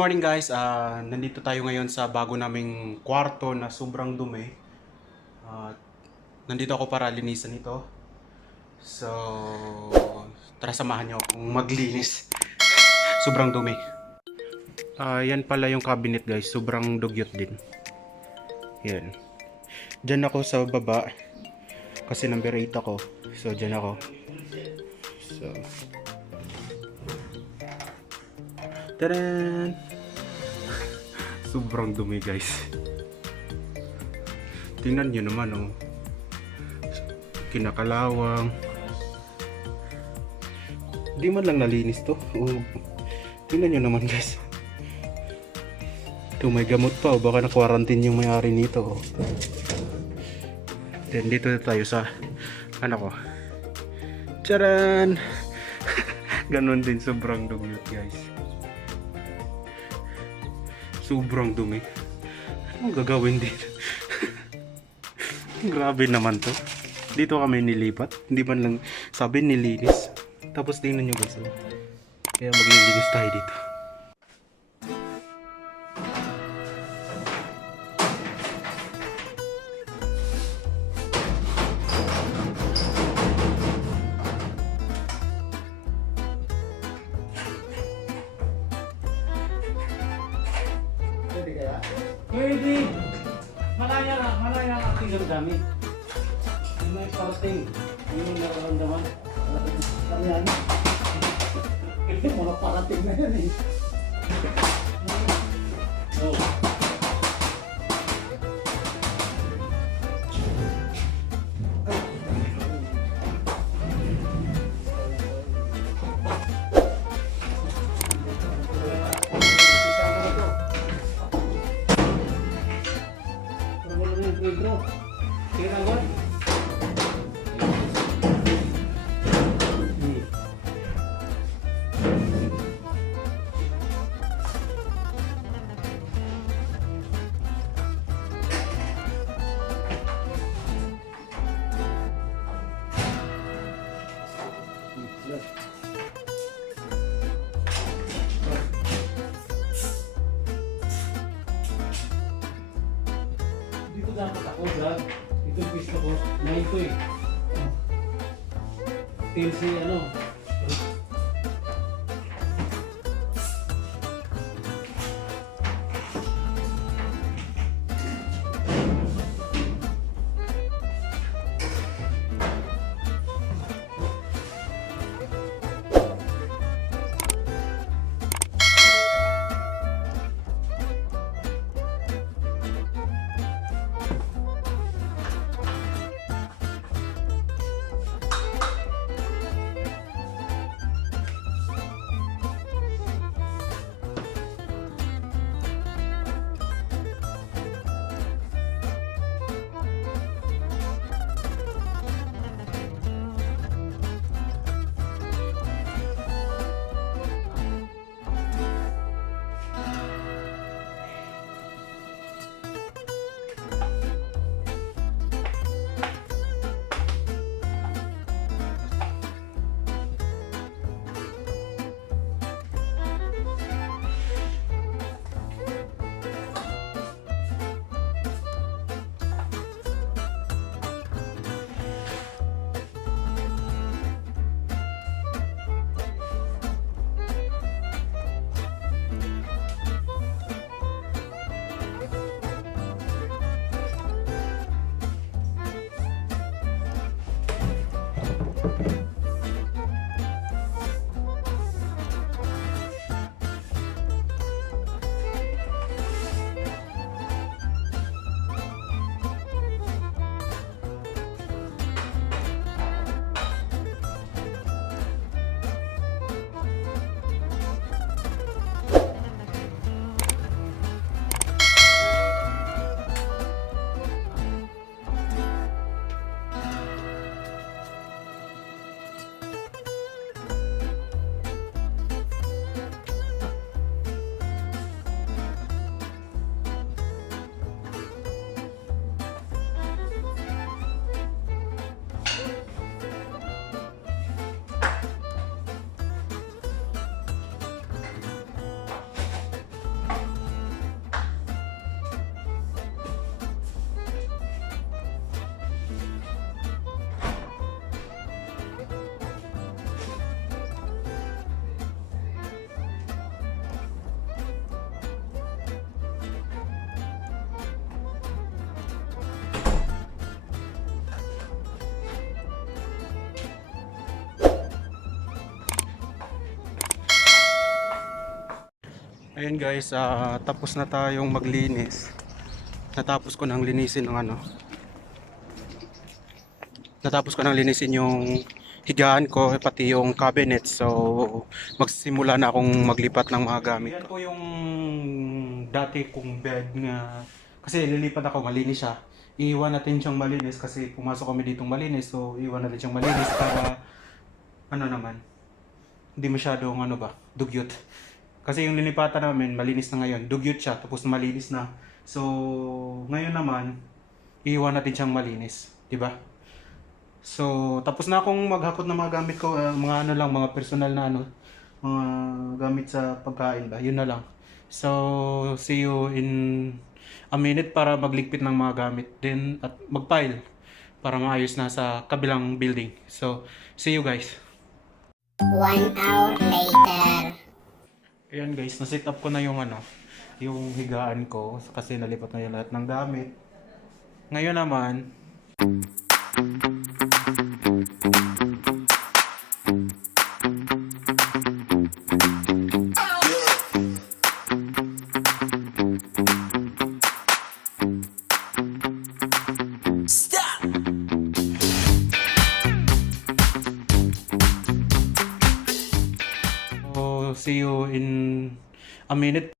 morning guys, nandito tayo ngayon sa bago naming kwarto na sobrang dumi. Nandito ako para linisan ito. So, tara samahan niyo akong maglinis. Sobrang dumi. Yan pala yung cabinet guys, sobrang dugyot din. Yan. Diyan ako sa baba kasi number 8 ako. So, diyan ako. So, taran! Sobrang dumi guys. Tingnan nyo naman oh. Kinakalawang. Di man lang nalinis to. Oh. Tingnan nyo naman guys. Ito may gamot pa oh. Baka na-quarantine yung may-ari nito oh. Then dito tayo sa ano ko. Charan! Ganon din, sobrang dumi guys. Sobrang dumi. Anong gagawin dito? Grabe naman to. Dito kami nilipat. Hindi man lang sabi nilinis. Tapos tingnan nyo guys. Oh. Kaya maglilinis tayo dito. Pwede. Malaya ang ating damdamin. May parating. Yung nararamdaman. Ano yan? Ito, mga parating na yan eh. Oh. Bro, sige na gawin. Dito dapat ako, Brad. Ito yung pisto ko. Na ito eh. TLC ano. Ayun guys, tapos na tayong maglinis. Natapos ko nang linisin ng ano. Natapos ko nang linisin yung higaan ko, pati yung cabinet. So, magsisimula na akong maglipat ng mga gamit ko. Yan po yung dati kong bed nga. Kasi lilipat ako, malinis siya. Iiwan natin siyang malinis kasi pumasok kami ditong malinis. So, iiwan natin siyang malinis para ano naman, hindi masyadong ano ba, dugyot. Kasi yung linipatan namin, malinis na ngayon. Dugyot siya, tapos malinis na. So, ngayon naman, iiwan natin siyang malinis. Diba? So, tapos na akong maghakot ng mga gamit ko. Mga ano lang, mga personal na ano. Mga gamit sa pagkain ba. Yun na lang. So, see you in a minute para magligpit ng mga gamit. Then, at mag-pile para maayos na sa kabilang building. So, see you guys. 1 hour later. Ayan guys, na-set up ko na yung ano, yung higaan ko kasi nalipat na yung lahat ng gamit. Ngayon naman, so see you in a minute.